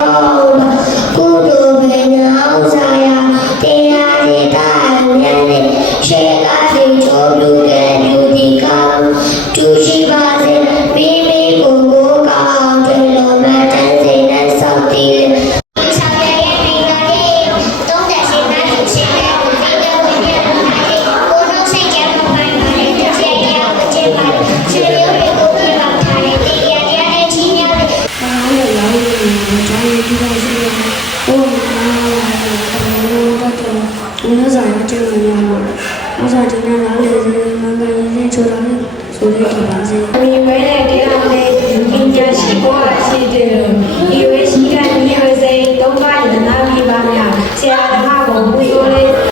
Yeah. ခံရမှာ။အဲ့ဒါဒီနေ့လာလေစေမမရေးနေချိုးတော်လေးဆိုလေးဒီပါစေ။ဒီဝဲတဲ့တရားနဲ့အင်ဂျာရှိပေါ်ရှိတယ်။ဒီဝဲရှိကနေရစေတော့ကရနာပြီးပါများ။ဆရာဓမ္မကိုပွေလို့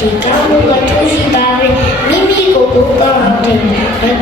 ဒီကောင်းကထူးရှိပါပဲမိမိကိုယ်ကိုယ်ကောင်းတဲ့